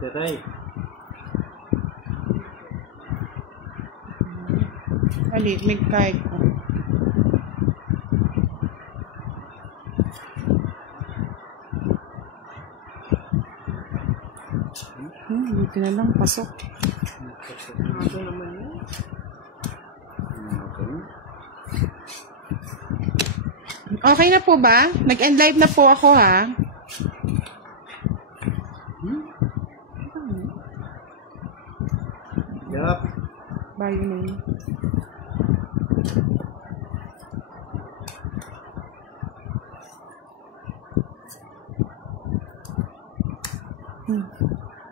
Teray. Alit, may kahit ko. Dito na lang, pasok. Ako naman yun. Okay na po ba? Nag-end live na po ako, ha? Yup. Bye na yun.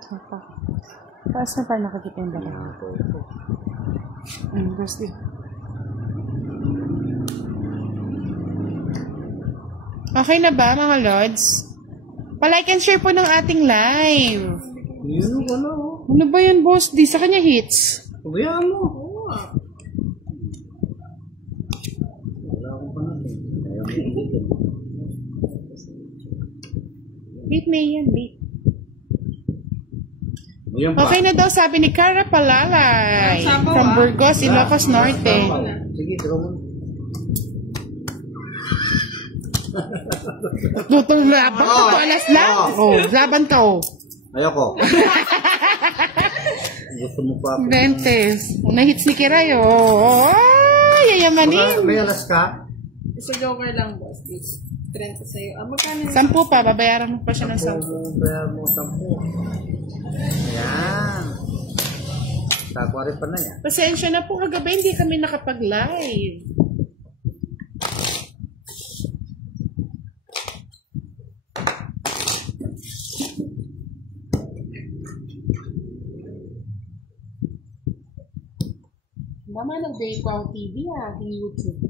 Sapa. Taas na pa nakakita yung bala. Gusto. Okay na ba, mga Lods? Pa-like and share po ng ating live. Yun ko na. Ano ba yun, boss? Di sa kanya hits. Pabayaan mo. Wala akong pangalan. Ayaw mo yung Beat na yan, beat. Ayan pa. Okay na daw, sabi ni Cara Palalay. From Burgos, Ilocos Norte. Sige, draw mo. Tutong laban ka to, alas lang. Laban ka, Ayoko. Gusto mo pa ako. Bentes. Una hits ni Kiray, yayamanin. May alas ka? Isa joker lang, boss. 30 sa'yo. Magkano yun? 10 pa, babayaran mo pa siya ng 10. Bayaran mo 10. Ayan. Takwari pa na yan. Pasensya na po, kagabi hindi kami nakapag-live. Mama, nag-Bayquaw TV ating YouTube.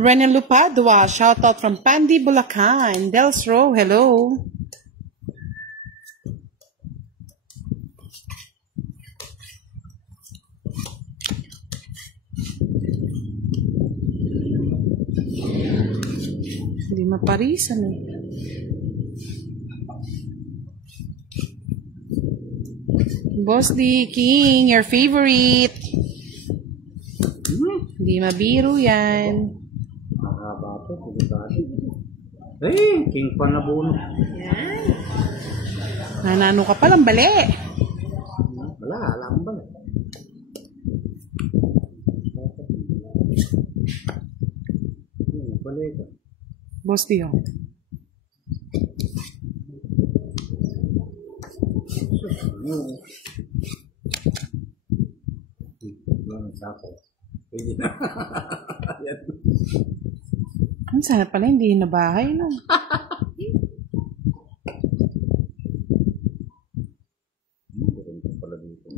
Renan Lupadua, shout out from Pandi, Bulacan. Dels Row, hello. Hindi maparisan eh. Boss D, King, your favorite. Hindi mabiro yan. Mahaba po, delikado. Eh, king pa na buno. Yan. Nanano ka palang bali. Wala, alam ba? Balik ka. Boss D, oh. Pwede na. Sana pala hindi na bahay, no?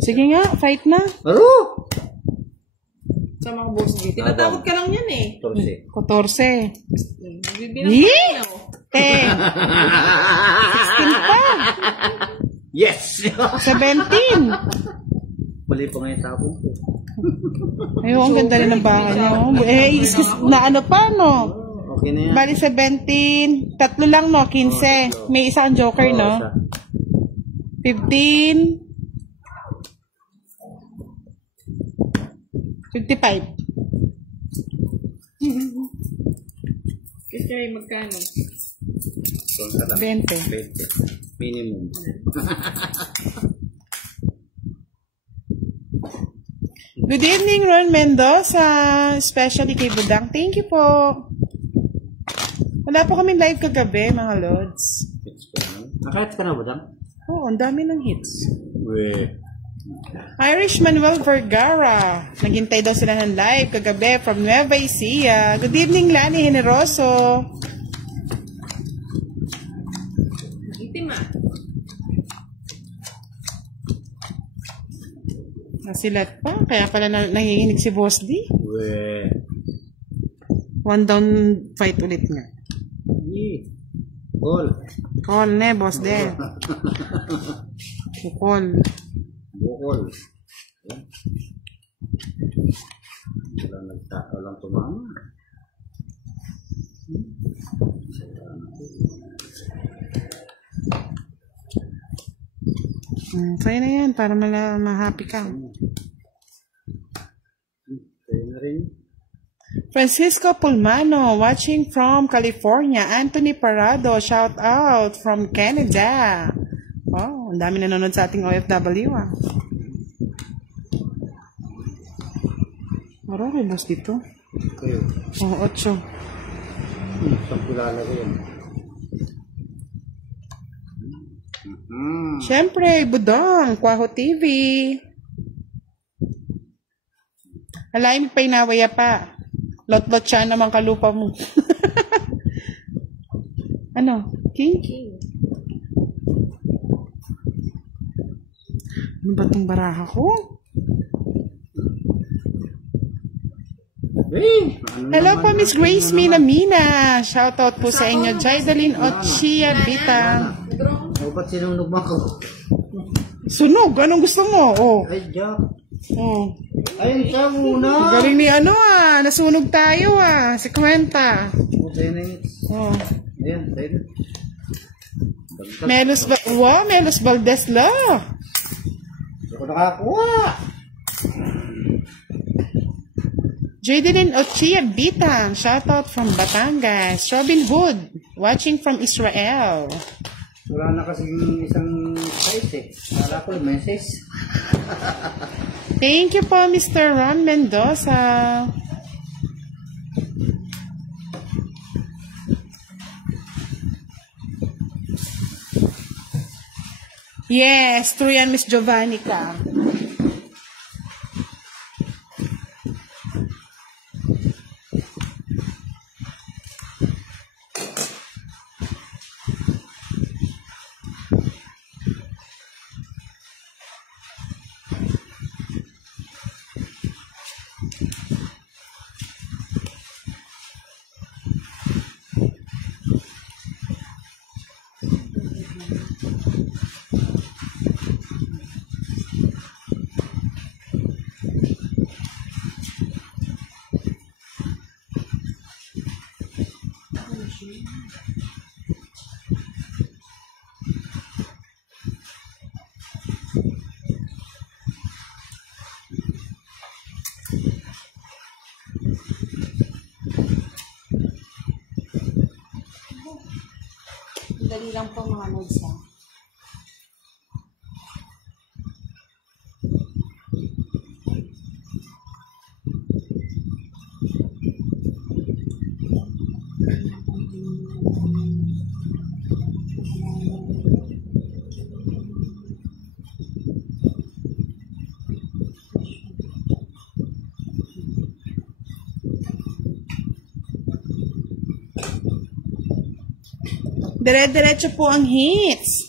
Sige nga, fight na. Aro! Sa mga boss dito. Tinatawag ka lang yan eh. 14. Bibilang Yee! ka lang. 10. 16 pa. Yes! 17. Mali pa nga yung tapong ko. Ayun, ang ganda rin ng bahay nyo. Eh, na ano pa, no? Okay na yan. Bali 17. Tatlo lang, no? 15. May isang joker, no? 15. 55. Kasi magkano? 20. 20. Minimum. Good evening, Ron Mendoza. Especially kay Budang. Thank you po. Wala po kami live kagabi, mga Lods. Nakahit ka na ba, Dam? Oo, ang dami ng hits. Weh. Irish Manuel Vergara. Naghintay daw sila ng live kagabi from Nueva Ecija. Good evening, Lani Generoso. Itim ah. Nakasilat pa. Kaya pala nanginginig si Boss D. We. 1 down fight ulit nga. Call. Call ne, Boss D. Bukol. Bukol. Yan. Wala nagtaka lang tumama. Sa'yo na yan, para ma-happy ka. Sa'yo na rin. Francisco Pulmano, watching from California. Anthony Parado, shout out from Canada. Wow, ang dami nanonood sa ating OFW ah. Marami boss dito. Kayo. Oh, 8. Saan kilala ko yan? Siyempre, Budong, Kwaho TV. Alaim pa inawaya pa. Lot-lot siya naman kalupa mo. Ano? King? Ano ba itong baraha ko? Hey! Hello po, Miss Grace Mina. Shoutout po sa inyo. Jaidaline Ochia Bitang. O, ba't sinunog mo ako? Sunog, anong gusto mo? Oh. Ay, Jack. Oh. Ay, siya muna. Galing ni ano ah, nasunog tayo ah, si Kwenta. O, sa'yo na yun. Oh. Ayan, sa'yo na. Melos Valdez la. Hindi ko nakakuha. Jadilyn Ochia Bitang, shoutout from Batangas. Robin Hood, watching from Israel. Wala na kasi isang size eh. Kala ko message. Thank you po, Mr. Ron Mendoza. Yes, true yan, Miss Giovannica. Dali lang po mga nodes ha. Dire-diretso po ang hits.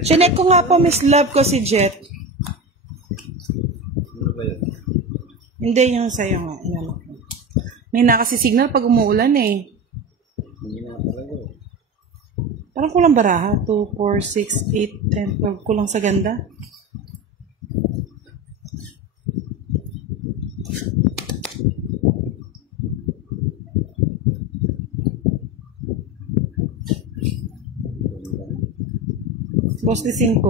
Chinek ko nga po, Miss Love ko si Jet. Ano ba yun? Hindi, yung sa'yo nga. May nakasi signal pag umuulan eh. Hindi na talaga. Parang kulang baraha. 2, 4, 6, 8, 10, 12. Kulang sa ganda. Boss di 5.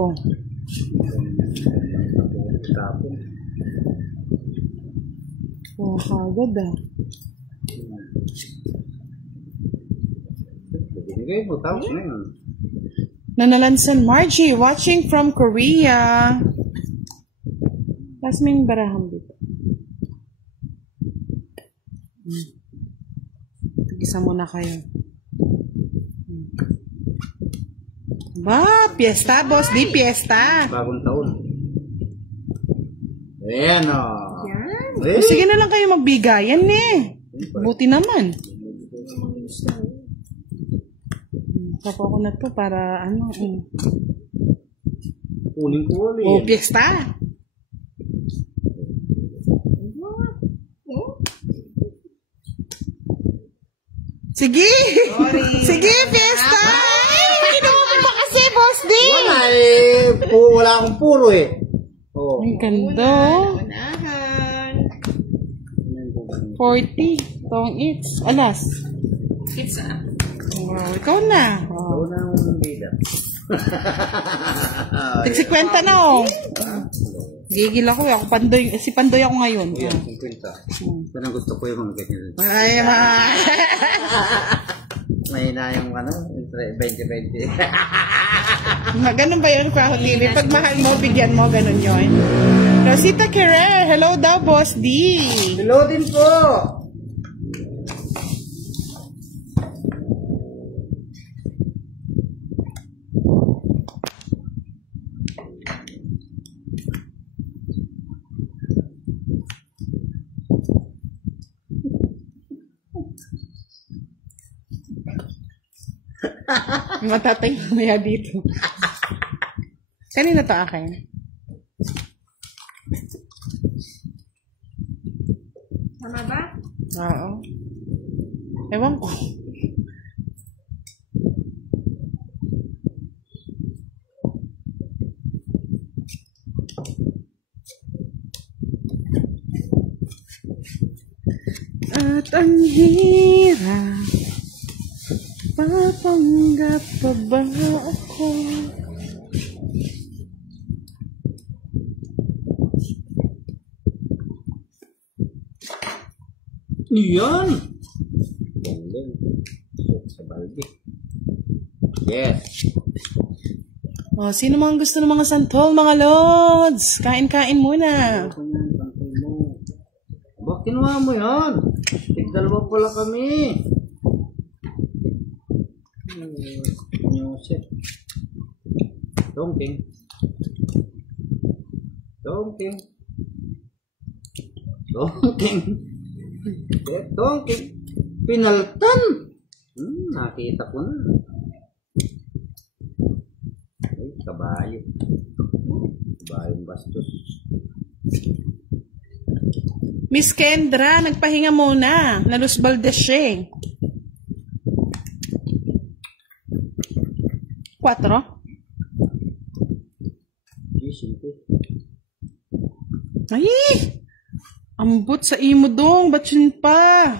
Tapon. Oh, kagad ah. Binigay mo, tapos na yun. Nanalansan Margie, watching from Korea. Tapos may barahang dito. Isa muna kayo. Ba, piyesta, boss. Di piyesta. Bagong taon. Ayan o. O, sige na lang kayo magbigayan eh. Buti naman. Papa ko na to para ano eh. Kunin ko ulit. Oh, piyesta. Sige! Sige, piyesta! Kinuha mo ba kasi, Boss D? Wala eh. Wala akong puro eh. Oh. Ang ganda. Unahan. 40. Tong its. Alas. Kids ah. Wow, ikaw na. Ikaw na ang bida. Tig-50 na, oh. Gigil ako, eh. Ako Pandoy. Si Pandoy ako ngayon. Yan, 50. Yan ang gusto ko yung mga ganyan. Ay, ma. Mahina yung ano, 20-20. Ganun ba yun, Kwaho TV? Pag mahal mo, bigyan mo, ganun yun. Rosita Kere, hello daw, Boss D. Hello din po. Matatay mamaya dito. Kanina to akin? Tama ba? Oo. Ewan ko. At ang hirap, papanggap pa ba ako? Yan. Galing. Sa balde. Yes. Oh, sino mga gusto ng mga santol, mga lods? Kain-kain muna. Ako yan, tangkay mo. Bakit kinuha mo yan? Tigdalawa pala kami. Music. Dongking. Dongking. Dongking. Dongking. Pinaltan. Nakita ko na. Ay, kabayo. Kabayong bastos. Miss Kendra, nagpahinga muna. Nalos Valdez siya. 4? Ay! Ambot sa imo dong. Ba't yun pa?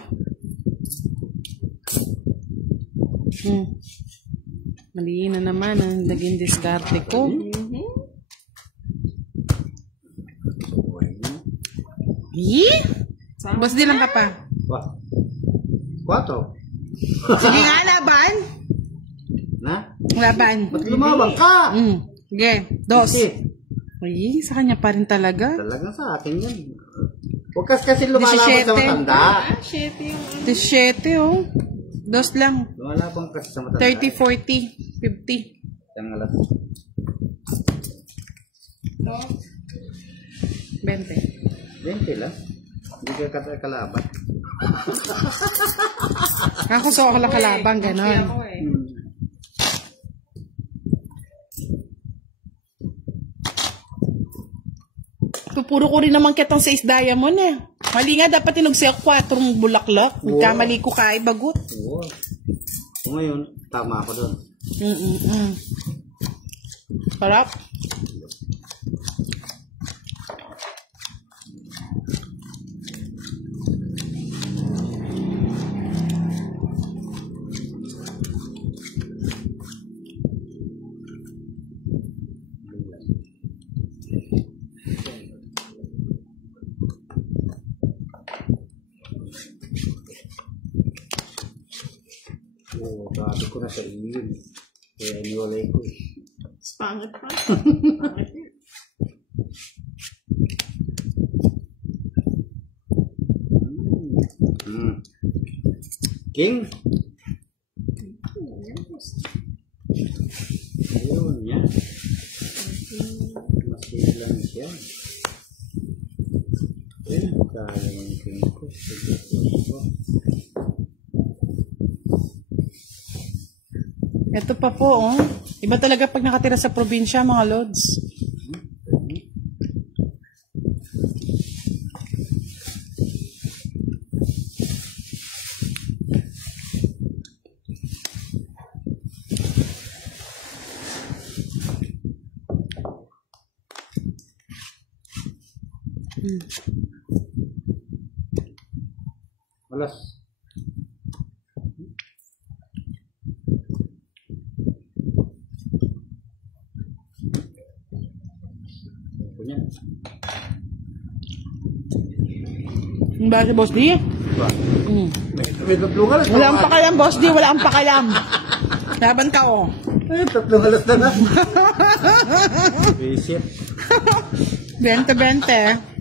Mali na naman ang naging diskarte ko. Eh? Boss, di lang ka pa. 4. Sige nga, laban. Na? Laban. Ba't lumabang ka? Sige, 2. Sige. Ay, sa kanya pa rin talaga. Talagang sa akin yan. Huwag kasi lumalabang sa matanda. 17, oh. 2 lang. Lumalabang kasi sa matanda. 30, 40, 50. Isang alas. 20. 20 lang. Hindi ka kalaban. Ako sa ako lang kalabang, ganon. Ako eh. Puro ko rin naman kitang 6 diamond eh. Mali nga, dapat tinugsi ako 4 bulaklak. Nagkamali ko ka, bagut. Oo. So ngayon, tama ako doon. Sarap. Oo, sabi ko na sa iyo. Kaya iniwalay ko. Pangit pa. King? Ayun niya. Masih lang siya. Ayun, kaya yung king ko. Ito pa po, oh. Iba talaga pag nakatira sa probinsya, mga lods. Alas. Punya. Ba si Boss D? Ba? May tatlong alas. Wala ang pakalam, Boss D. Wala ang pakalam. Laban ka, oh. Ay, tatlong alas na na. Visit. 20-20.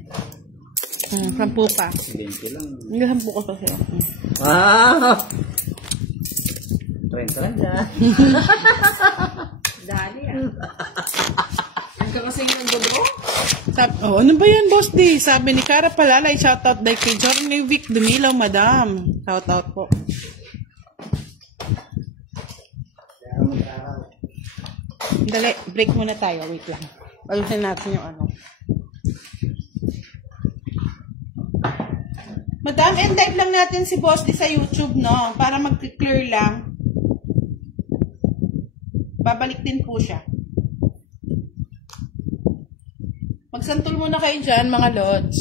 10 ka. 20 lang. Hindi, 10 ka pa sa'yo. Ah! 30 lang dyan. Dali ah. Ang kakasing ng gulo. Ano ba yan, Boss D? Sabi ni Cara Palalay, shoutout dahil kay Journey Vic Dumilaw, madam. Shoutout po. Dali, break muna tayo. Wait lang. Ayusin natin yung ano. Madam, and type lang natin si Boss D sa YouTube, no? Para mag-clear lang. Babalik din po siya. Magsantol muna kayo dyan, mga lods.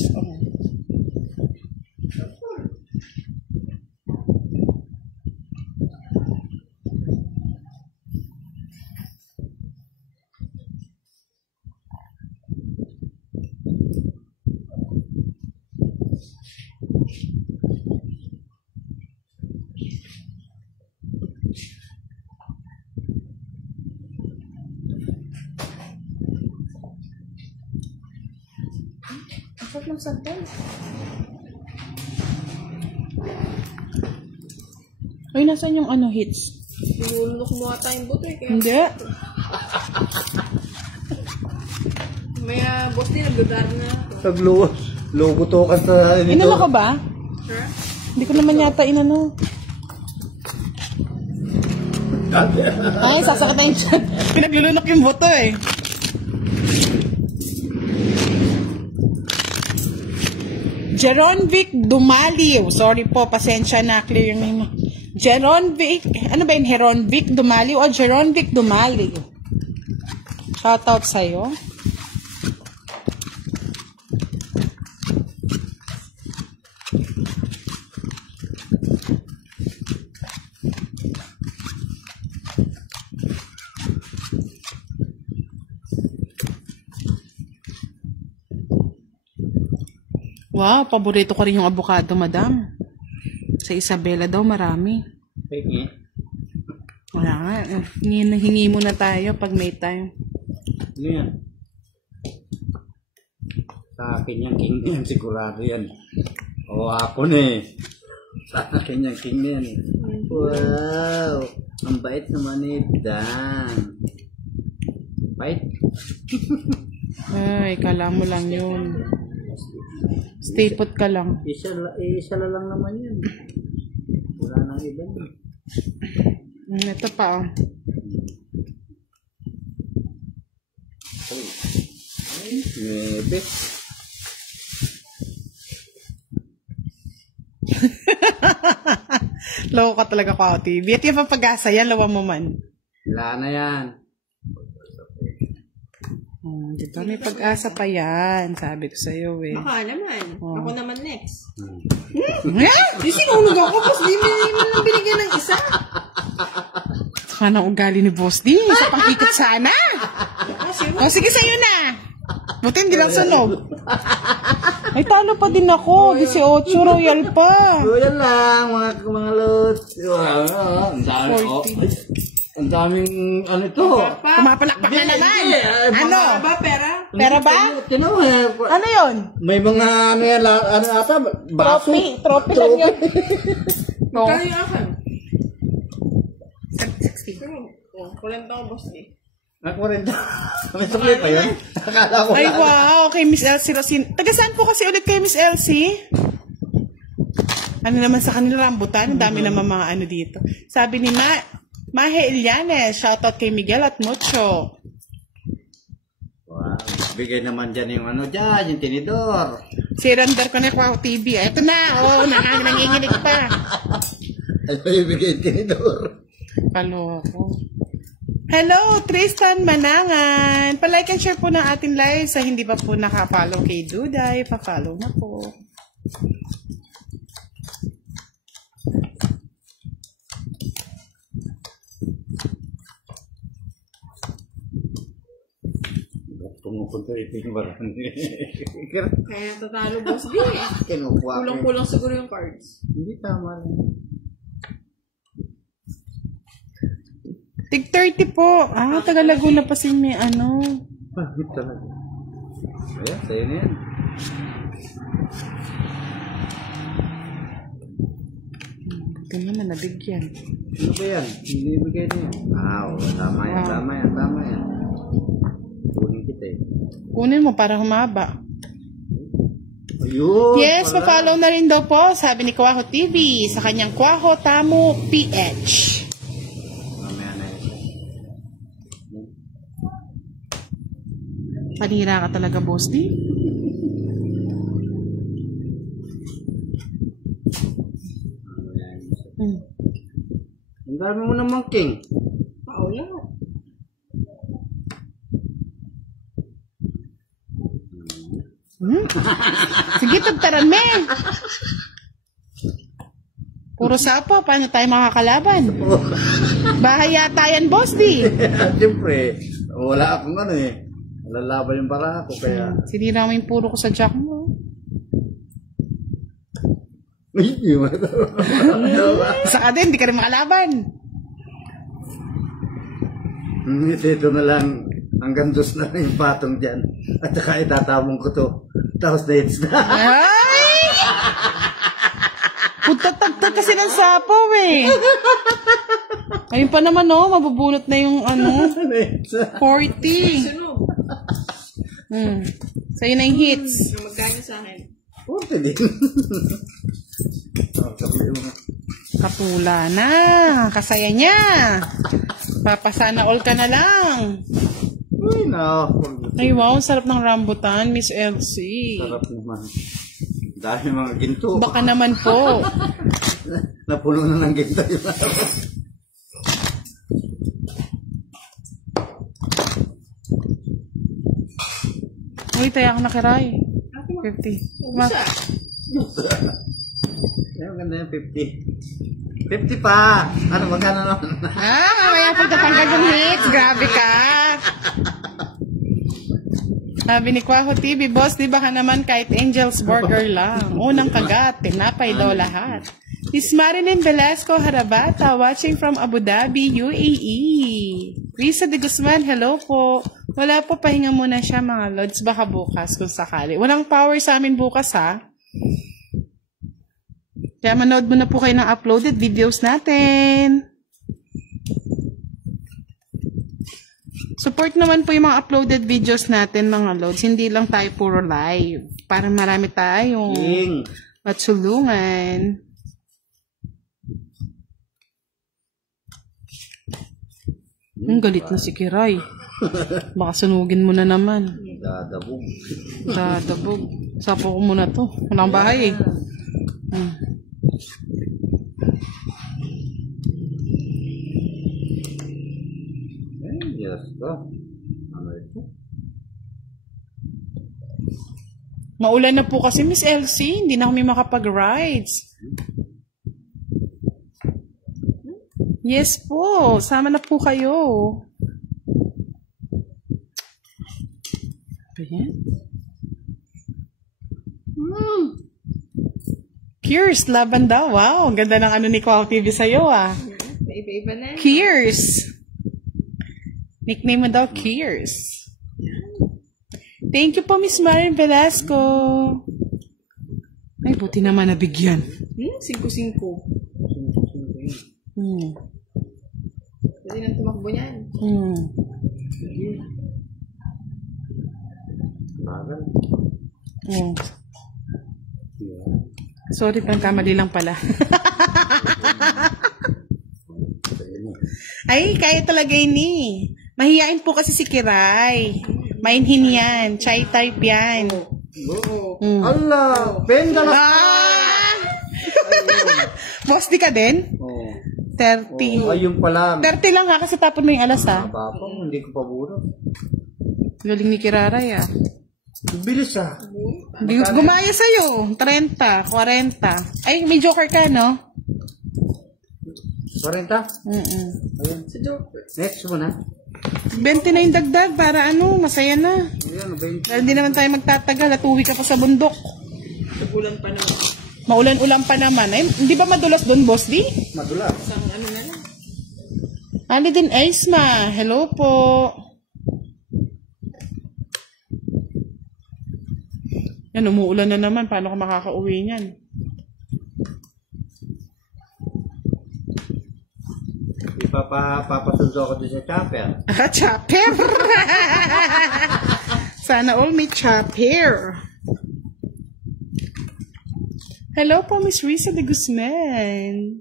Sarap ng santol. Ay, nasan yung ano hits? Nulunok mo ata yung buto eh. Kaya Hindi. may boss din nagdadar na. Tagluwas. Logo to ka sa nito. Inano ka ba? Sure? Hindi ko naman yata inano. Ay, sasakatayin siya. Pinaglulunok yung buto eh. Jeron Vic Dumaliw. Sorry po, pasensya na. Clear yung name. Jeron Vic. Ano ba yun? Jeron Vic Dumaliw o Jeron Vic Dumaliw? Shoutout sa'yo. Wow, paborito ko rin yung avocado, madam. Sa Isabela daw, marami. Peki. Wala nga. Hingi muna tayo pag may time. Ano yan? Sa akin yung king yan, sigurado yan. O ako na eh. Sa akin yung king yan eh. Wow! Ang bait naman ni Dan. Bait? Ay, kala mo lang yun. Stay put ka lang. Isa lang naman yun. Wala nang iba yun. Ito pa, oh. Nebe. Loko ka talaga ko, TV. At yung pag-asa yan, lawa mo man. Wala na yan. Diba? May pag-asa pa yan. Sabi ko sa'yo eh. Baka naman. Ako naman next. Yeah! Di sinunog ako, boss. Di mo lang binigyan ng isa. Sana ugali ni Boss D. Isa pang ikot sana. O sige sa'yo na. Buti hindi lang sunog. Ay, talo pa din ako. 18, royal pa. So, yan lang, mga lods. Wow, ang dami. Oh. Ang daming, ano ito? Pumapalakpak na naman. Ano? Ba, pera? Pera ba? Tino, Ano yun? may mga, ano yan, ano ata, baso. Trophy lang yun. No. Kaya yung akin. 60. Kulang ako, boss eh. Ako rin. May sukli pa yun? Akala ko Ay, lang. wow. Kay Miss Elsie Rosin. Taga saan po kasi ulit kay Miss Elsie? Ano naman sa kanila rambutan? Ang dami naman mga ano dito. Sabi ni Mahe Ilianes. Shoutout kay Miguel at Mucho. Wow. Bigay naman dyan yung ano dyan, yung tinidor. Si Render ko na Wow TV. Ito na. Oh, nanginginig pa. Ano yung bigay yung tinidor? Kaloko. Hello, Tristan Manangan. Pa-like and share po ng ating live. Sa hindi pa po nakapollow kay Duday, pa-follow na po. Pumupunta ito yung barang. Kaya tatalo, boss D. Kinukuha ko. Kulang-kulang siguro yung cards. Hindi tama lang. Tig 30 po. Ah, taga Laguna pa si may ano. Bakit talaga? Ayan, sa'yo na yan. Ito naman, nabigyan. Ano ba yan? Hindi ibigay na yan. Tama yan, tama yan, tama yan. Kunin kita eh. Kunin mo para humaba. Ayun! Yes, wala. pa-follow na rin daw po, sabi ni Kwaho TV, sa kanyang Kwaho Tamu PH. Mamaya na yun. Panira ka talaga, boss D. Ang dami mo namang king. Wala. Sige, tagtaran me. Puro sapa, paano tayo makakalaban? Bahay yata yan, boss D. Siyempre, wala akong ano eh. Lalaban yung para ako kaya. Sinira mo yung puro ko sa jack mo. Hindi mo ito. Saka din, di ka rin makalaban. Ito na lang. Hanggang dos na lang yung patong dyan. At saka itatabong ko to. Tapos na hits na. Ay! Punta-tagtag kasi ng sapaw eh. Ayun pa naman oh, mabubunot na yung ano, 40. Sino? Sa'yo na yung hits. Magkano sa akin? Punta din. Kapula na. Kasaya niya. Papasana all ka na lang. Uy, no. Ay wow, sarap ng rambutan, Miss Elsie. Sarap naman. Dahil mga ginto. Baka naman po. Napuno na ng ginto yun. Uy, tayo ako nakiray. 50. Ang ganda yung 50. 50 pa! Ano, magkano naman? Mamaya pagtatanggal yung hits. Grabe ka. Sabi ni Kwaho TV, boss, di ba ka naman kahit Angel's Burger lang? Unang kagat, tinapay daw lahat. Miss Marilyn Velasco Harabata, watching from Abu Dhabi, UAE. Risa de Guzman, hello po. Wala po, pahinga muna siya mga lods, baka bukas kung sakali. Walang power sa amin bukas ha. Kaya manood mo na po kayo ng uploaded videos natin. Support naman po yung mga uploaded videos natin mga lods. Hindi lang tayo puro live. Para marami tayong matulungan. Galit na si Kiray. Baka sunugin mo na naman. Dadabog. Dadabog. Sapo ko muna to. Walang bahay eh. Yes, ano ito? Maulan na po kasi Miss Elsie. Hindi na kami makapag-rides. Yes po. Sama na po kayo. Ayan. Kiers, laban daw. Wow, ang ganda ng ano ni Kwaho TV sa'yo ah. May iba-iba na. Kiers. Nickname mo daw, Kiers. Thank you po, Miss Marin Velasco. Ay, buti naman nabigyan. 5-5. Pwede nang tumakbo niyan. Sorry, pangkamali lang pala. Ay, kaya talaga ini. Mahihain po kasi si Kiray. Mainhin yan. Chai type yan. Allah! Penda na! Boss, di ka din? Oh. 30. Oh, ayun pa lang. 30 lang ha, kasi tapon mo yung alas ha. Haba pa, hindi ko pa buro. Galing ni Kiraray ah. Bilis ah. Gumaya sa'yo. 30, 40. Ay, may joker ka, no? 40? Ayun. Si Joker. Next mo na. 20 na yung dagdag para ano, masaya na. Ayun, 20. Dahil hindi naman tayo magtatagal at uwi ka pa sa bundok. Nagulan pa naman. Maulan-ulan pa naman. Ay, hindi ba madulas doon, boss di? Madulas. Isang ano na lang. Ano din, Aisma? Hello po. Yan, umuulan na naman. Paano ka makakauwi niyan? Papasundo ako doon sa chopper. Chopper! Sana all may chopper. Hello po, Miss Risa de Guzman.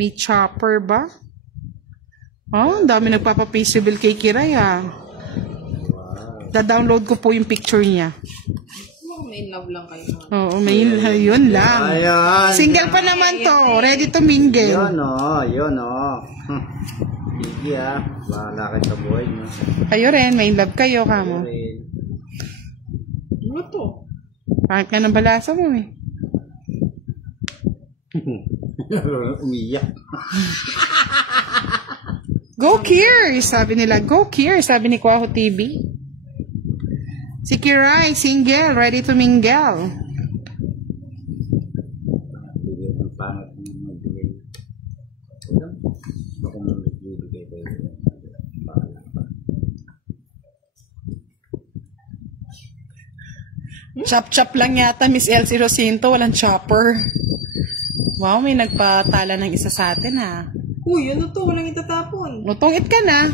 May chopper ba? Oh, ang dami nagpapa-paceable kay Kiray ah. Da-download ko po yung picture niya. May love lang kayo. Oo, may yun lang. Ayan. Single pa naman to. Ready to mingle. Yun o, yun o. Sige ah, bahala kayo sa buhay nyo. Kayo rin, may love kayo, kamo. Ano to? Bakit ka ng balasa mo eh? Umiyak. Go Kier! Sabi nila, go Kier! Sabi ni Kwaho TV. Si Kiray, single, ready to mingle. Ang pangit ng magbigay. Baka mo nagbibigay kayo. Chop-chop lang yata, Miss Elsie Rocinto, walang chopper. Wow, may nagpatala ng isa sa atin ha. Uy, ano to? Walang itatapon. Utong-it ka na.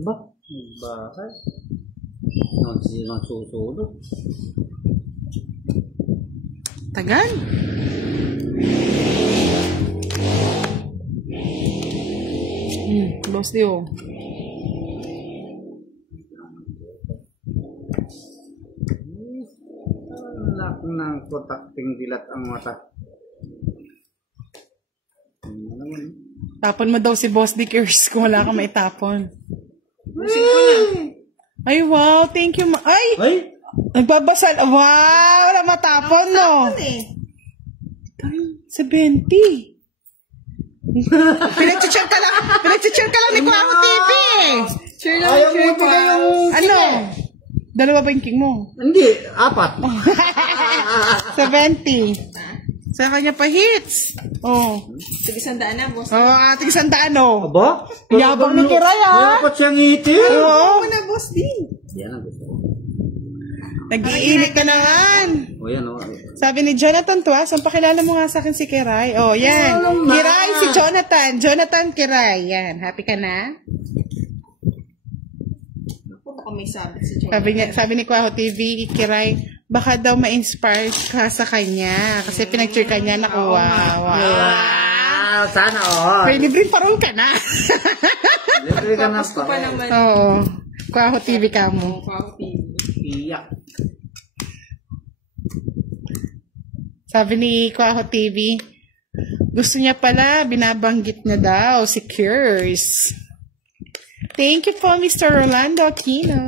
Ba? Bakit? Nang susulot. Tagal. Boss Dio. Anak ng kotakting dilat ang mata. Ano naman? Tapon mo daw si Boss Dickers kung wala kang maitapon. Ay, wow. Thank you. Ay! Ay! Nagbabasal. Wow! Wala matapon, no? 70. Pinag-cheer ka lang. Pinag-cheer ka lang ni Kwaho TV eh. Cheer lang, Ayaw cheer mo pa. yung... Ano? Dalawa ba yung king mo? Hindi, 4. 70. Sa kanya pa hits. Oh. Sige, sandaan na, boss. Oh, ating sandaan, oh. Aba? Yabang ni Kiray, ah. Dapat siyang ngiti. Oo. Ano na, boss din? Yan ang gusto ko. Nag-iinit ka naman. O yan o. Sabi ni Jonathan Tuas, ang pakilala mo nga sa akin si Kiray. Oh, yan. Kiray, si Jonathan. Jonathan Kiray. Yan. Happy ka na? Ako, baka may sabit si Joker. Sabi ni Kwaho TV, Kiray, baka daw ma-inspire ka sa kanya. Kasi pinag-cheer ka niya. Naku, wow. Wow, sana all. May libreng parol ka na. Libre ka na Tapos ko pa naman. Oo. Kwaho TV ka mo. Kwaho TV. Iyak. Sabi ni Kwaho TV, gusto niya pala, binabanggit niya daw, si Cures. Thank you po, Mr. Rolando Aquino.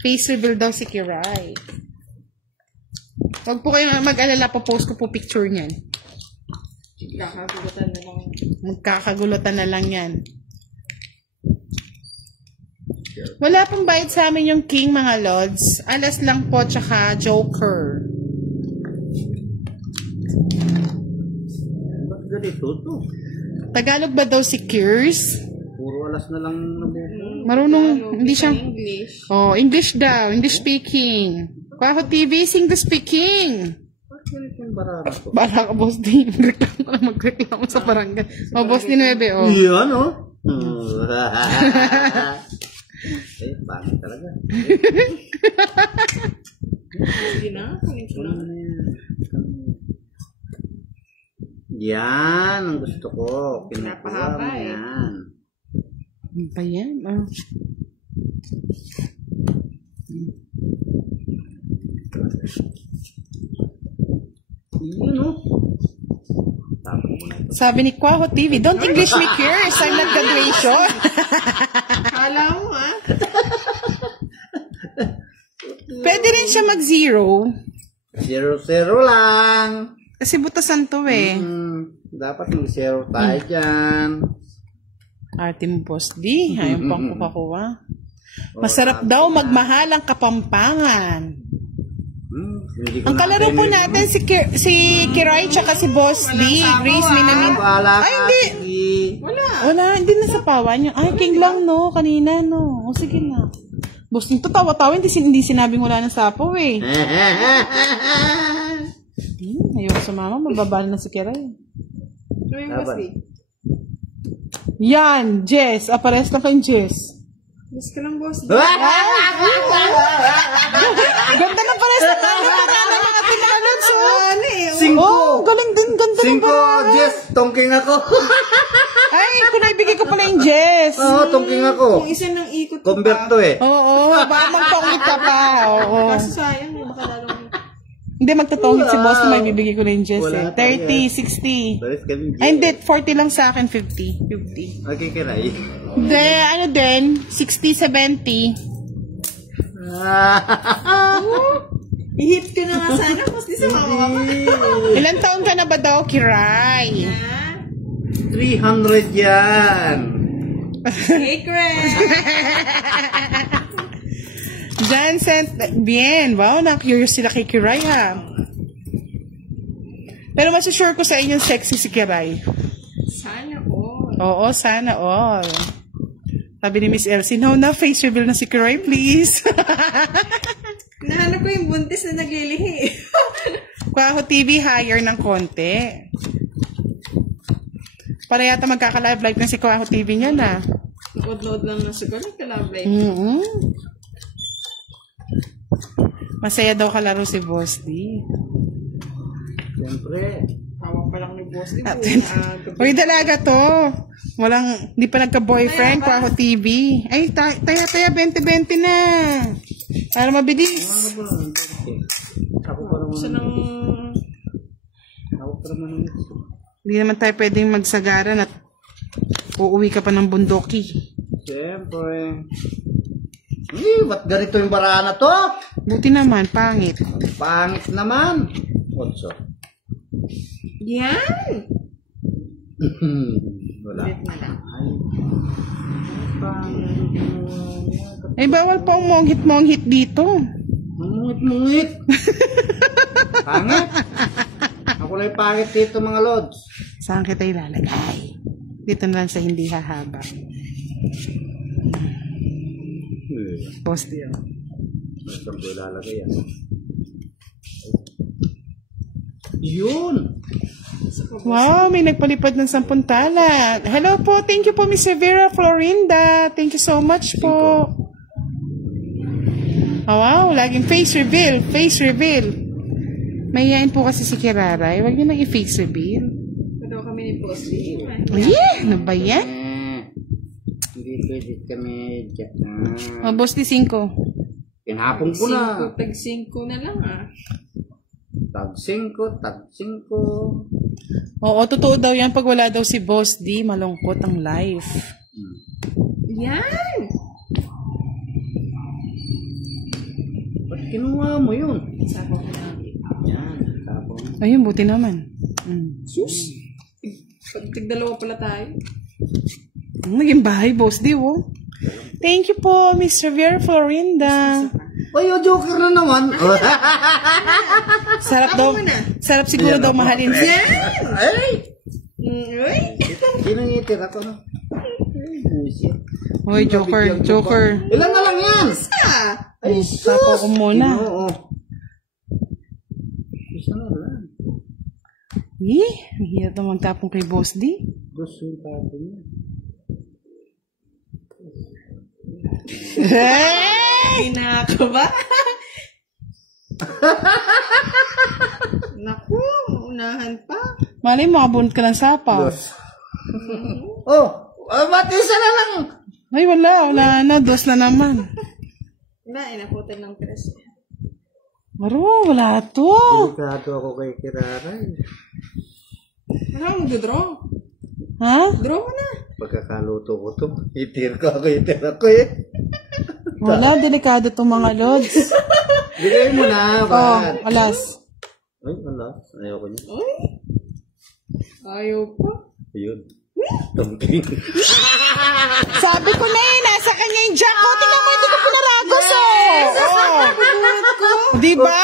Faceable daw si Kiray. Huwag po kayong mag-alala, post ko po picture niyan. Kakagulutan na lang. Magkakagulutan na lang yan. Wala pong bayad sa amin yung king, mga lods. Alas lang po, tsaka joker. Ba't ganito to? Tagalog ba daw si Cures? Puro alas na lang nabuko. Marunong, hindi siya... English. Oh, English daw. English speaking. Kwaho TV, English speaking. Ba't ganito yung barara to? Bala ka, boss din. Reklamo ka na magreklamo sa barangay. Oh, boss din 9, oh. Yan o. Eh, bakit talaga? Hindi na. Kunin ko na. Yan ang gusto ko. Kinukuha Pinapahaba mo eh. yan. Ano ba yan? Ah. Yun o. Tapos mo na ito. Sabi ni Kwaho TV, don't English me curse. I'm not graduation. Kala mo Pwede rin siya mag-zero. 0-0 lang. Kasi butasan to eh. Dapat mag-0 tayo dyan. Ate mo, Boss D. Ayaw pang kukakuha. Masarap daw magmahal ang Kapampangan. Hindi ko Ang kalaro po natin si Kiray tsaka si Boss D. Grace Minamin. Bahala ka. Ay, hindi. Sige. Wala, hindi na sa pawan niya. Ay, king lang, no? Kanina, no? O, sige na. Boss, ito tawa-tawa. Hindi sinabing wala ng sapaw, eh. Ayoko sa mama. Mababal na si Kiray. Ano yung boss D? Yan, Jess. Apares lang kay Jess. Miss ka lang boss D. Ganda ng pares na mga tinalan. So, Singko. oh, galing din. Ganda ng 5, Jess. Tongking ako. Ay, kung naibigay ko pala yung Jess. Oo, tongking ako. Kung isa ng ikot ko Convert pa. to eh. Oo, baka magtongit ka pa. Oo. Kaso sayang, baka lalong Hindi, magtotongit si boss na may bibigay ko na yung Jess eh. Wala tayo. 30, 60. Pares kami, Jess. Ay, hindi, 40 lang sa akin, 50. Okay, Kiray. Hindi, ano din, 60, 70. i-hit ko na nga sana, boss D sa mama ka pa. Ilan taon ka na ba daw, Kiray? 300 yan. Secret! Jan sent, bien, wow, na-curious sila kay Kiray ha. Pero masusure ko sa inyo, sexy si Kiray. Sana all. Oo, sana all. Sabi ni Miss Elsie, no, na face reveal na si Kiray, please. Nahanap ko yung buntis na naglilihi. Kwaho TV, higher ng konti. Para yata magkaka-live na si Kwaho TV niya na. Nood-nood lang na siguro, kalabay. Masaya daw kalaro si Boss D. Siyempre. Tawag pa lang ni boss D. Uy, dalaga to. Hindi pa nagka-boyfriend, Kwaho TV. Ay, taya, 20-20 na. Para mabilis. Ako pa naman. Siya ng... Ako pa naman. Hindi naman tayo pwedeng magsagaran at uuwi ka pa ng bundoki. Siyempre. Ba't ganito yung baraan na to? Buti naman, pangit. Pangit naman. 8. Yan! Wala. Ulit na lang. Ay, bawal pa ang monghit-monghit dito. Mungit-mungit. Pangit. Ako lang yung pangit dito mga lods. Saan kita ilalagay? Dito na lang sa hindi hahaba. Boss D. Saan ko ilalagay yan? Yun! Wow, may nagpalipad ng 10 tala. Hello po, thank you po Miss Vera Florinda. Thank you so much po. Oh, wow, laging face reveal, face reveal. Mayayain po kasi si Kiraray. Huwag niyo nang i-face reveal. Ito kami ni boss D. Yeah, ano ba yan? Hindi pwede kami dyan. Oh, Boss D, 5. Pinapong ko na. Tag-5 na lang Tag 5, tag 5. Oo, totoo daw yan. Pag wala daw si Boss D, malungkot ang life. Yan! Ba't kinuha mo yun? Sabi ko na. Yan, tapos. Ayun, buti naman. Sus! Tig-dalawa pala tayo. Naging bahay, Boss D, oh. Thank you po, Miss Vera Florinda. Ay, yung joker na naman. Sarap siguro daw mahalin siya. Ay! Uy! Sinangitir ako, no? Ay, bullshit. Hoy, Joker. Ilan na lang yan? Ay, Tapo ko muna. Oo. Isa na lang. Ang hirap naman tapong kay Boss D. Gusto yung tapon niya. Hey! Pinaka ba? Naku, unahan pa. Malay mo, makabunot ka ng sapaw. Dos. Oh, ba't isa na lang? Ay, wala na. Dos na naman. Wala, inaputan ng tres. Maro, wala to. Delikado ako kay Kiraray. Wala, mag-draw. Ha? Draw mo na. Pagkakaluto ko to, itir ako eh. Wala, delikado tong mga lods. Bigay mo na, Oh, Bat. alas. Ay, wala. Ayoko niya. Ay. Ayaw pa. Ayun. Tumping. Sabi ko na eh, nasa kanya yung jack ko. Tingnan mo, hindi ko pinaragos Di ba?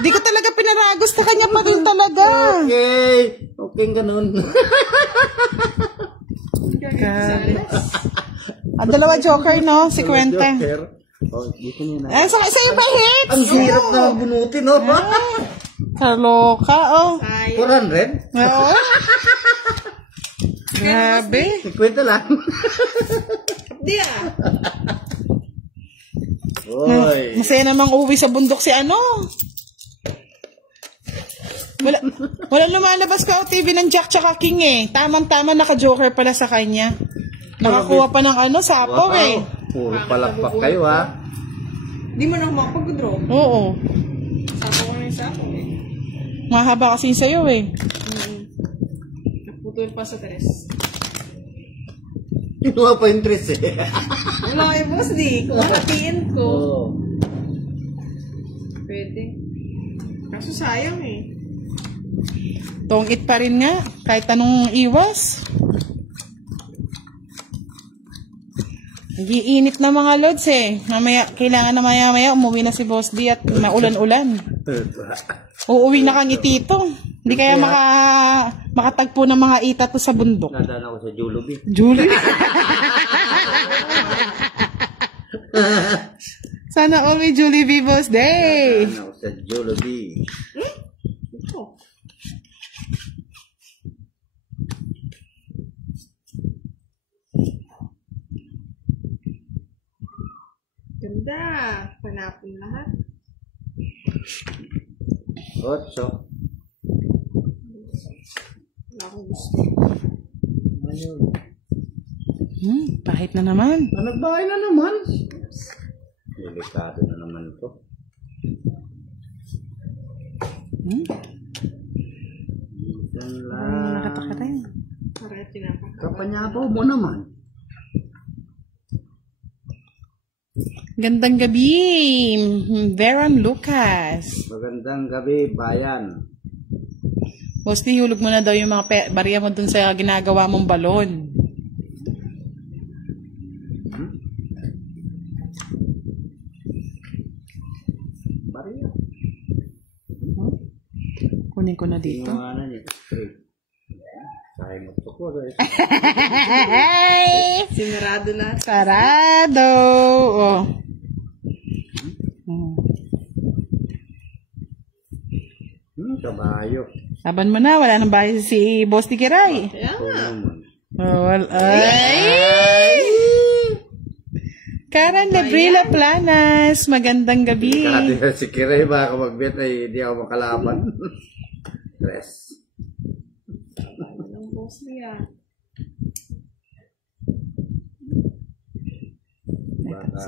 Di ko talaga pinaragos sa kanya pa rin talaga. Okay. Okay ganun. Dalawa joker, no? Si Quenta. Joker. Oh, dito niya na. Sa'yo ba hits? Ang hirap na bunutin, no? Kaloka, oh. 400? Oo. Grabe. Kwenta lang. Di ah. Oy. Masaya namang uwi sa bundok si ano. Wala lumalabas ka o TV ng Jack tsaka King eh. Tamang-tama naka-joker pala sa kanya. Nakakuha pa ng ano, sapaw eh. Puro palakpak kayo, ha? Di mo na makapag-draw. Oo. Sapo ko na yung sapo eh. Mahaba kasi sa'yo eh. Naputol pa sa tres. Kinuha pa yung tres, eh. Wala kay boss di. Kung hatiin ko. Oo. Pwede. Kaso sayang eh. Tongit pa rin nga. Kahit anong iwas. Nagiinit na mga lods eh. Mamaya, kailangan na maya-maya umuwi na si Boss D at maulan-ulan. Uuwi na kang itito. Hindi kaya makatagpo ng mga ita to sa bundok. Nadaan ako sa Jollibee. Julie. Sana uwi Julie V. Boss Day. Nadaan ako sa Jollibee. Ito. Ganda. Panapin lahat. 8. Wala akong gusto. Ayun. Pahit na naman. Nagbahay na naman. Delikado na naman ito. Diyan lang. Nakataka rin. Para tinapakabal. Kapanyapaw mo naman. Gandang gabi, Veron Lucas. Magandang gabi, bayan. Mostly, hulog mo na daw yung mga bariya mo dun sa ginagawa mong balon. Bariya. Kunin ko na dito. Yung ano niya, straight. Sayang mo ito ko. Sinarado lahat. Sarado. Oh. Kabayo. Laban mo na, wala nang bahay si Boss Tikiray. Kaya Ito nga. naman. Ay! Karen Lebrila Planas, magandang gabi. Delikado si Kiray, baka magbet ay hindi ako makalaban. Stress. Ang boss niya. Baka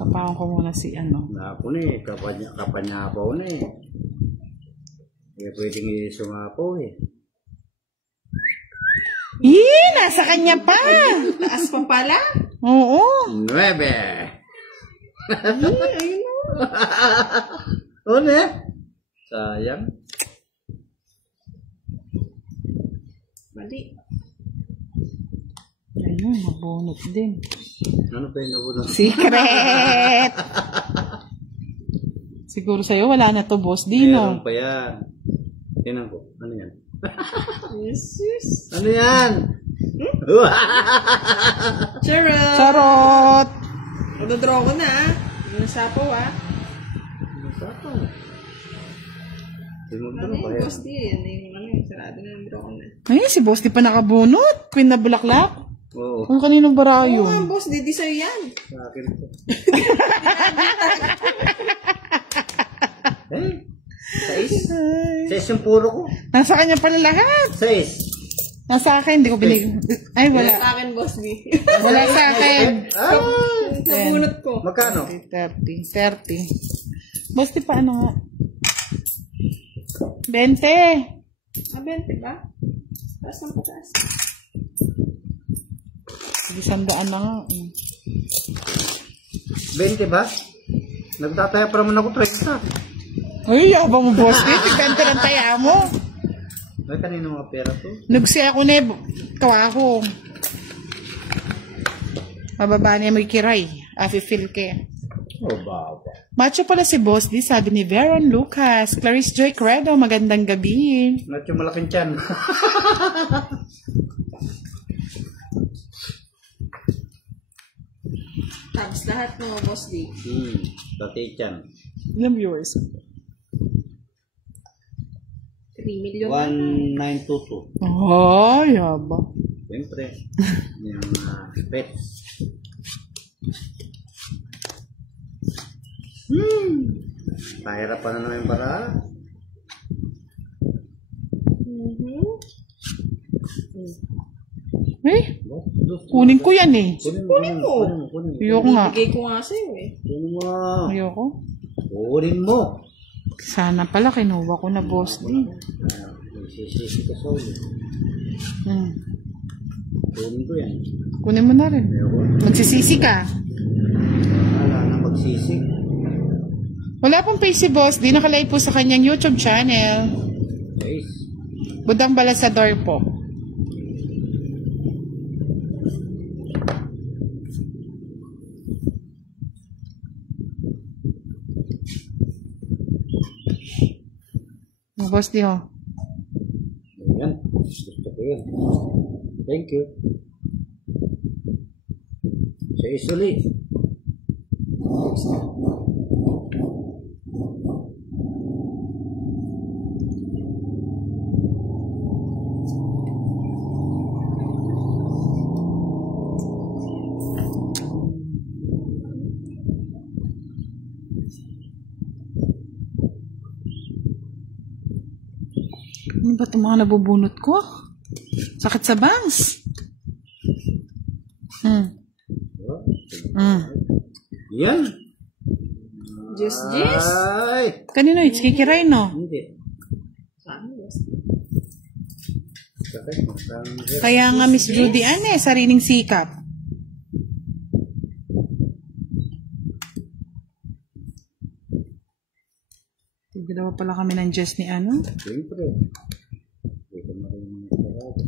Kapawan ko muna si ano. napo na eh, kapanyapaw na eh. Hindi pwedeng isumapaw eh. Nasa kanya pa. Taas pa pala? Oo. 9. Ayun na. Ano eh? Sayang. Mali. Ayun, mabunot din. Ano pa yung nabunod? Secret! Siguro sa'yo, wala na to, Boss Dino. Meron pa yan. Tingnan ko. Ano yan? Yes, yes. Ano yan? Charot! Charot! Magdodraw ko na ah. Yung sapo ah. Masapaw. Hindi mo Ano pa yung yan. boss di? Ano yung ano yung sarado na yung draw ko na. Ay, si Boss di pa nakabunot. Queen na bulaklak. Oo. Kung kaninong barayo. Oo nga boss, di sa'yo yan. Sa akin to. 6 yung puro ko. Nasa kanya pala lahat. 6. Nasa akin, hindi ko binigay. Ay, Sa wala. akin, Boss B. Wala sa akin. Nabunot ko. Magkano? 30. Boss, di pa ano nga? 20. 20 ba? Taas ng pataas. Sige, 100 na nga. 20 ba? Nagtataya pa naman ako 30. Ay, yabang mo, boss. Tigante ng taya mo. Ay, kanino mga pera to? Nagsi ako na kawa ko. Mababa niya magkiray. Afi-feel ke. Oh, baba. Macho pala si Boss D, sabi ni Veron Lucas. Clarice Joy Credo, magandang gabi. Not yung malaking tiyan. Tabs lahat mo, Boss D. Dati tiyan. Ilang viewers? 3 million. 1922. Oh, yaba. Siyempre. Yung pets. Pahirapan na naman yung para. Eh, kunin ko yan eh. Kunin mo. Ayoko nga. Bigay ko nga sa'yo eh. Kunin mo. Ayoko. Kunin mo. Sana pala kinuha ko na, Boss D. Sisisi ka sa ulit. Kunin ko yan. Kunin mo na rin. Ayoko. Magsisisi ka. Wala na magsisi. Wala pong page si Boss D. Nakalive po sa kanyang YouTube channel. Guys. Budang Balasador po. Boss D, oh. Ayan. Gusto ko yan. Thank you. Sa isuli. Ano ba itong mga nabubunot ko? Sakit sa bangs. Yan. Just. Ay. Kanino it's kikiray, no? Hindi. Saan, Boss D? Kaya nga Miss Judy sariling sikap. Ginawa pala kami ng Jess ni ano? Siyempre. Dito na rin mga sarado.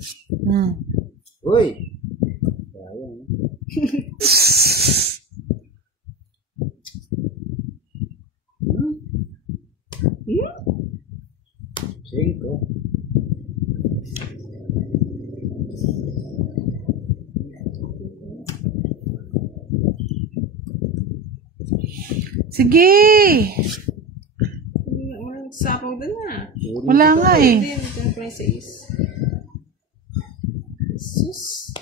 Uy! Sayang. Cinco. Sige! Sapaw din na. Wala nga eh. Din, ito yung sa is. Sus.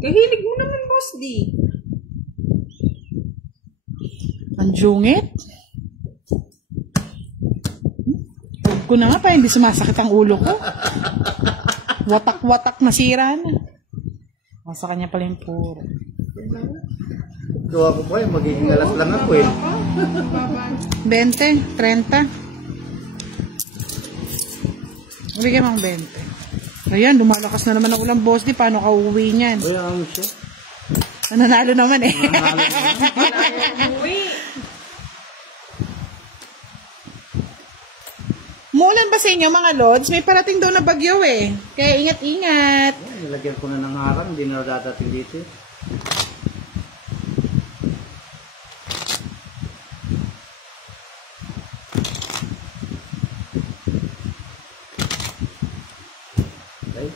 Kahilig mo naman, Boss D. Ang jungit. Huwag ko na nga pa, hindi sumasakit ang ulo ko. Watak-watak na sira na. Sa kanya pala yung puro. Gawa ko pa magiging alas lang ako eh. 20, 30. Bigyan mo ang 20. Ayan, lumalakas na naman ang ulang Boss D. Paano ka uuwi niyan? Uy, ano siya? Nanalo naman eh. Uwi. Muulan ba sa inyo mga Lods? May parating daw na bagyo eh. Kaya ingat-ingat. Nilagyan ko na ng harang, hindi na dadating dito. Okay.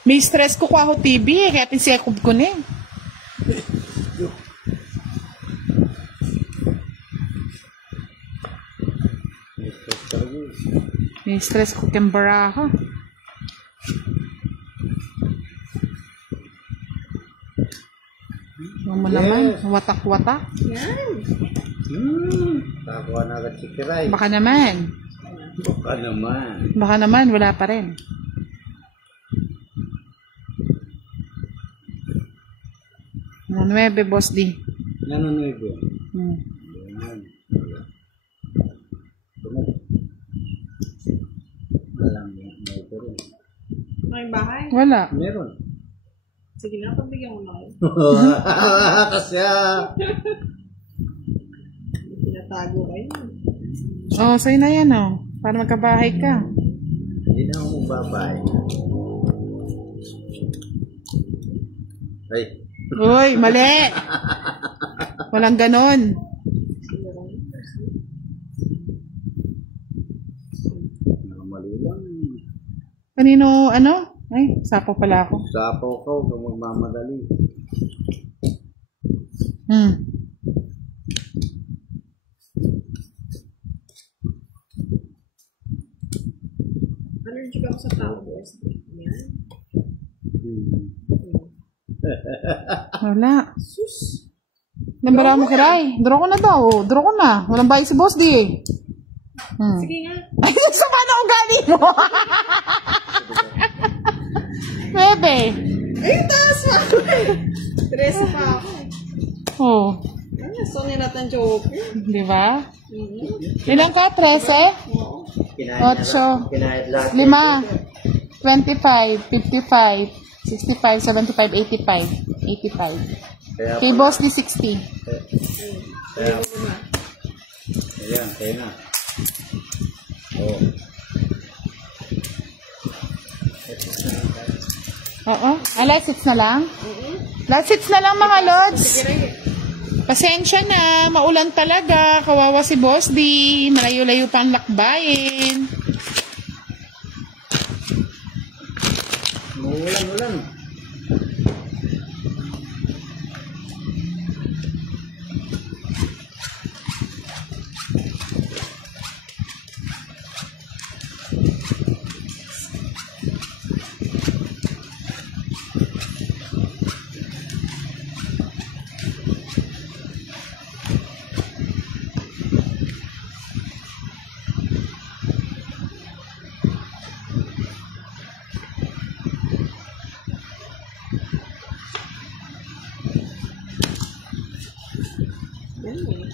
May stress ko kwa ho TV eh. Kaya pinsikub ko na eh. May stress ko kang baraha. Mo naman, watak-watak. Yan. Takuha na agad si Kiray. Baka naman. Baka naman. Baka naman, wala pa rin. Ano 9, Boss D. Ano na ito? Hmm. Yan. Wala. Tunog. Alam mo, may ito rin. May bahay. Wala. Meron. Sige na, pagbigyan mo na kayo. Kasi Tinatago kayo. Oh, sa'yo na yan, oh. Para magkabahay ka. hindi na ako magbabay. Ay. Uy, mali! Walang ganon. Nakamali lang. Kanino, ano? Ay, sapo pala ako. Sapaw ka, huwag kang magmamadali. Hmm. Allergic ako sa tao, boss. Yan. Wala. Sus. Nambara mo, Kiray. Draw ko na daw. Draw ko na. Walang bayad si Boss D. Sige nga. Ay, sama na ugali mo. Bebe. Ay, taas pa ako eh. 13 pa ako eh. Oh. Ano, so nilatan joke. Di ba? Ilang ka? 13? Oo. 8. Kinahit lahat. 5. 25. 55. 65. 75. 85. 85. Kaya Kay Boss D 60. Kaya, ayan, kaya na. Oh. Oo. Last hits na lang? Last hits na lang mga lods. Pasensya na. Maulan talaga. Kawawa si Boss D. Malayo-layo pa ang lakbayin. Ulan.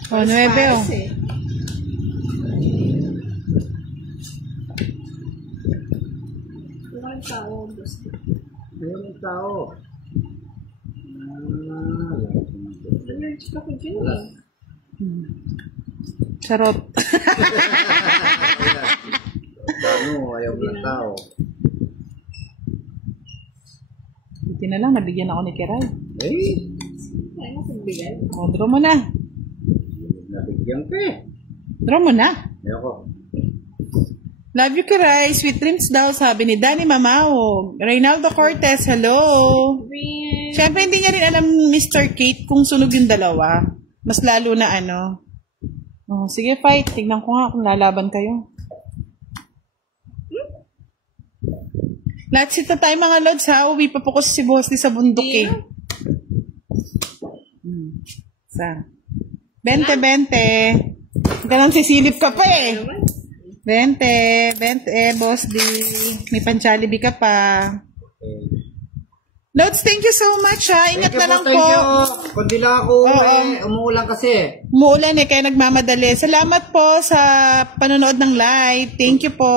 Oh, 9 oh. Walang tao, boss. Ayun yung tao. Allergic ako dyan eh. Charot. Ano, ayaw ng tao. Buti na lang, nabigyan ako ni Kiray. Eh, Ay, mapagbigay. O, draw mo na. nabigyan ka eh. Draw mo na. Ayoko. Love you, Kiray. Sweet dreams daw, sabi ni Danny Mamao. Reynaldo Cortez, hello. Siyempre, hindi niya rin alam, Mr. Kate, kung sunog yung dalawa. Mas lalo na ano. Oh, sige, fight. Tignan ko nga kung lalaban kayo. Let's sit na tayo mga lods ha. Uwi pa po ko si Boss di sa bundok eh. Sa 20. Ganun sisilip ka pa eh. 20, Boss D. May panchalibi ka pa. Lods, thank you so much ha. Ingat na lang po. Thank you. Kundi lang ako umuulan kasi. Umuulan eh, kaya nagmamadali. Salamat po sa panonood ng live. Thank you po.